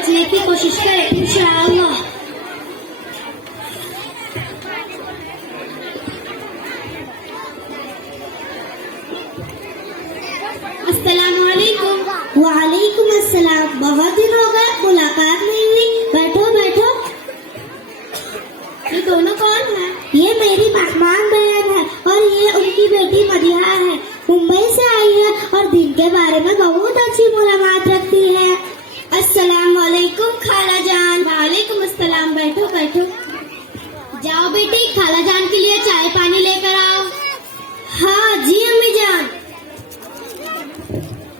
बचने की कोशिश करें इंशाअल्लाह। अस्सलामुअलैकुम। वालेकुम अस्सलाम। बहुत दिन हो गए, मुलाकात नहीं हुई। बैठो बैठो। ये दोनों कौन है? ये मेरी मेहमान बहन है और ये उनकी बेटी मदिहा है। मुंबई से आई है और दिन के बारे में बहुत अच्छी मालूमात रखती है। अस्सलामुअलैकुम खाला जान। वालेकुम अस्सलाम। बैठो बैठो। जाओ बेटी, खाला जान के लिए चाय पानी लेकर आओ। हाँ जी अम्मी जान।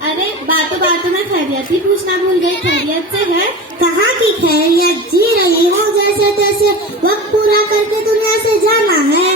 अरे बातों में खैरियत ही पूछना भूल गई। खैरियत से है? कहाँ की खैरियत, जी रही हूँ जैसे तैसे। वक्त पूरा करके दुनिया से जाना है।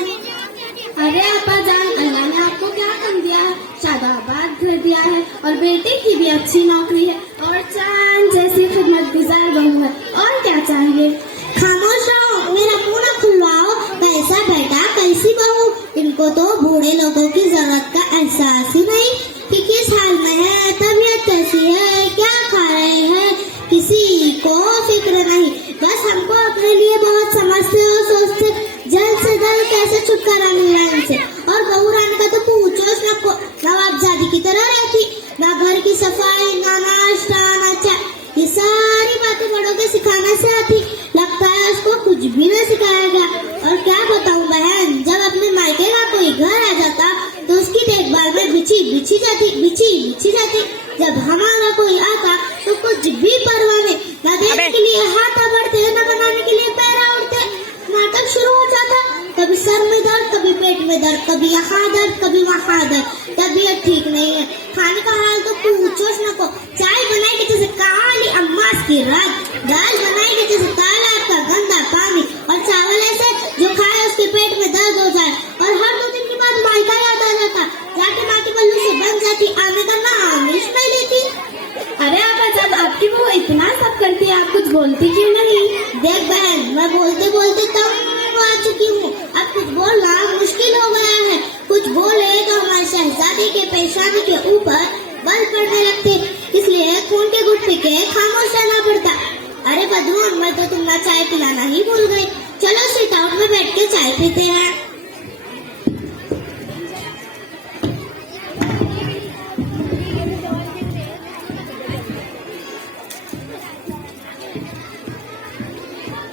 अरे आपा जान, अल्लाह ने आपको क्या कम दिया है? शादाबाद घर दिया है और बेटे की भी अच्छी नौकरी है और चांद जैसी खिदमतगुजार बहू है। और क्या चाहिए? खामोश रहो, मेरा मुंह न खुलवाओ। कैसा बेटा, कैसी बहू। इनको तो बूढ़े लोगों की जरूरत का एहसास ही नहीं कि किस हाल में है, तबीयत कैसी है, क्या खा रहे हैं, किसी को फिक्र नहीं। बस हमको अपने लिए बहुत समझते और सोचते जल्द से जल्द कैसे छुटकारा मिलना इनसे। और बहू रानी का तो पूछो न, नवाबजादी की तरह रहती। ना घर की सफाई, ना नाश्ता, ना चाय। ये सारी बातें बड़ों के सिखाने से आती। लगता है उसको कुछ भी न सिखाया गया। और क्या बताऊं बहन, जब अपने मायके का कोई घर आ जाता तो उसकी देखभाल में बिछी बिछी जाती। जब हमारा कोई आता तो कुछ भी परवाह नहीं। न देने के लिए हाथ बढ़ते, न बनाने के लिए पैरा उठते। नाटक शुरू हो जाता। कभी सर में दर्द, कभी पेट में दर्द, कभी यहाँ दर्द, कभी वहाँ दर्द। तबीयत ठीक नहीं है। खाने का हाल तो पूछो न को। चाय बनाएगी जैसे काली अम्मास की रात, दाल बनाएगी जैसे तालाब का गंदा पानी, और चावल ऐसे जो खाए उसके पेट में दर्द हो जाए। और हर 2 दिन के बाद मायका याद आ जाता। जाके माँ के बल्लू से बन जाती, आने का नाम नहीं लेती। अरे आपा, जब आपकी वो इतना सब करती है, आप कुछ बोलती क्यों नहीं? देख बहन, मैं बोलते बोलते तब आ चुकी हूँ। अब कुछ बोलना मुश्किल हो गया है। कुछ बोले तो हमारे शहजादी के पेशानी के ऊपर बल पड़ने लगते, इसलिए खून के घुट पी के खामोश रहना पड़ता। अरे बदून, मैं तो तुम्हारा चाय पिलाना ही भूल गई। चलो सिट आउट में बैठ के चाय पीते हैं।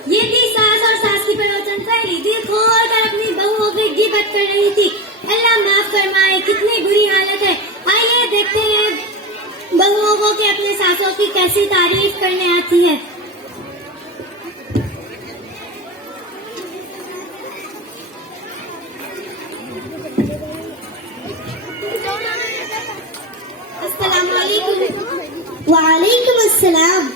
ये थी सास और सास की प्रवचन सही। दिल खोल कर अपनी बहुओं की गिबत कर रही थी। अल्लाह माफ फरमाए, कितनी बुरी हालत है। आइए देखते हैं बहुओं को कि अपने सासों की कैसी तारीफ करने आती है। अस्सलामुअलैकुम। वालेकुम अस्सलाम।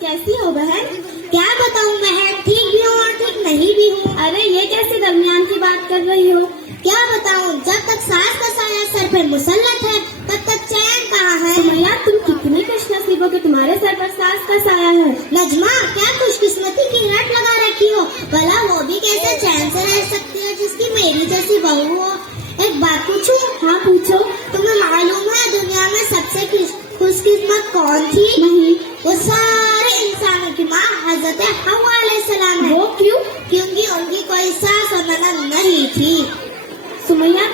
कैसी हो बहन? क्या बताऊं बहन, ठीक भी हूँ और ठीक नहीं भी हूँ। अरे ये कैसे दरमियान की बात कर रही हो? क्या बताऊं, जब तक सास का साया सर पे मुसल्लत है तब तक चैन कहाँ है। सुमैया, तुम कितनी खुशनसीब हो कि तुम्हारे सर पर सास का साया है। नजमा, क्या खुशकिस्मती की रट लगा रखी हो। भला वो भी कैसे चैन से रह सकती है जिसकी मेरी जैसी बहू हो। एक बात पूछूं? हाँ पूछो। तुम्हें मालूम है दुनिया में सबसे खुशकिस्मत कौन थी? नहीं। वो सारे इंसानों की माँ हजरत हव्वा अलैहिस्सलाम है। वो क्यों? क्योंकि उनकी कोई सास और ननद नहीं थी। सुमैया,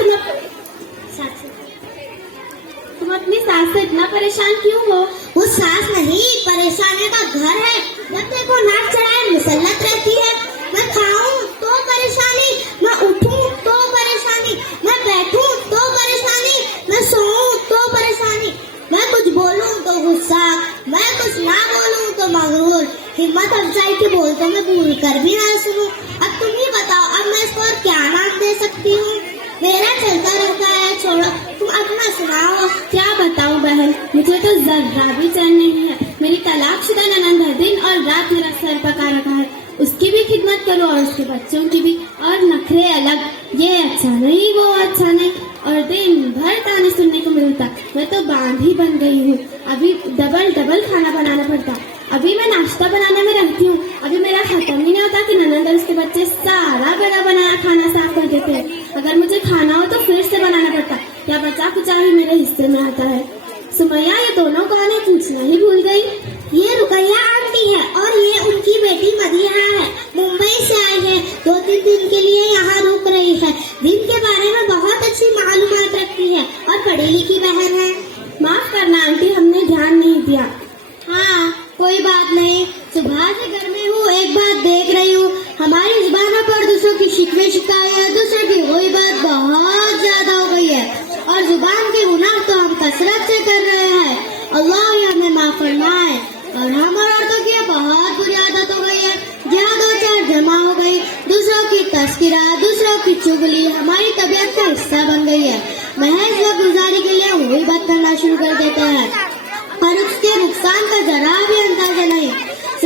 तुम अपनी सास से इतना परेशान क्यों हो? वो सास नहीं, परेशानी का घर है। जब देखो नाक चढ़ाए मुसल्लत रहती है। मैं खाऊं तो परेशानी, मैं उठूं तो परेशानी, मैं बैठूं तो परेशानी, मैं सोऊं तो परेशानी, मैं कुछ बोलूं तो गुस्सा, मैं कुछ ना बोलूं तो मगरूर। हिम्मत अफजाई के बोल तो मैं भूल कर भी ना सुनूं। अब तुम ही बताओ, अब मैं इसको और क्या नाम दे सकती हूँ? मेरा चलता रहता है, छोड़ो तुम अपना सुनाओ। क्या बताऊं बहन, मुझे तो जर्रा भी चैन नहीं है। मेरी तलाकशुदा ननद है, दिन और रात मेरा सर पका रखा है। उसकी भी खिदमत करो और उसके बच्चों की भी, और नखरे अलग। ये अच्छा नहीं, वो अच्छा नहीं, और दिन भर ताने सुनने को मिलता। मैं तो बांधी बन गई हूँ। अभी डबल खाना बनाना पड़ता। अभी मैं नाश्ता बनाने में रहती हूँ। अभी मेरा खत्म ही नहीं होता कि ननद और उसके बच्चे सारा बड़ा बनाया खाना साफ कर देते हैं। अगर मुझे खाना हो तो फिर से बनाना पड़ता। क्या बचा कुचा ही मेरे हिस्से में आता है। सुमैया, ये दोनों कहानी पूछना ही भूल गई। ये में बहुत अच्छी मालूमात रखती है और पढ़ी लिखी बहन है। माफ करना आंटी, हमने ध्यान नहीं दिया। हाँ, कोई बात नहीं। सुबह से घर में हूँ, एक बात देख रही हूँ, हमारी जुबानों पर दूसरों की शिकवे शिकायत, दूसरों की ग़ीबत बहुत ज्यादा हो गई है और जुबान के गुनाह तो हम कसरत से कर रहे हैं। अल्लाह ही हमें माफ फरमाए। और हम और औरतों की बहुत बुरी आदत हो गई है, जहाँ दो चार जमा हो गई, दूसरों की तस्करा, दूसरों की चुगली हमारी तबीयत का हिस्सा बन गई है। महज वक्त गुजारी के लिए वही बात करना शुरू कर देते हैं और उसके नुकसान का जरा भी अंदाजा नहीं।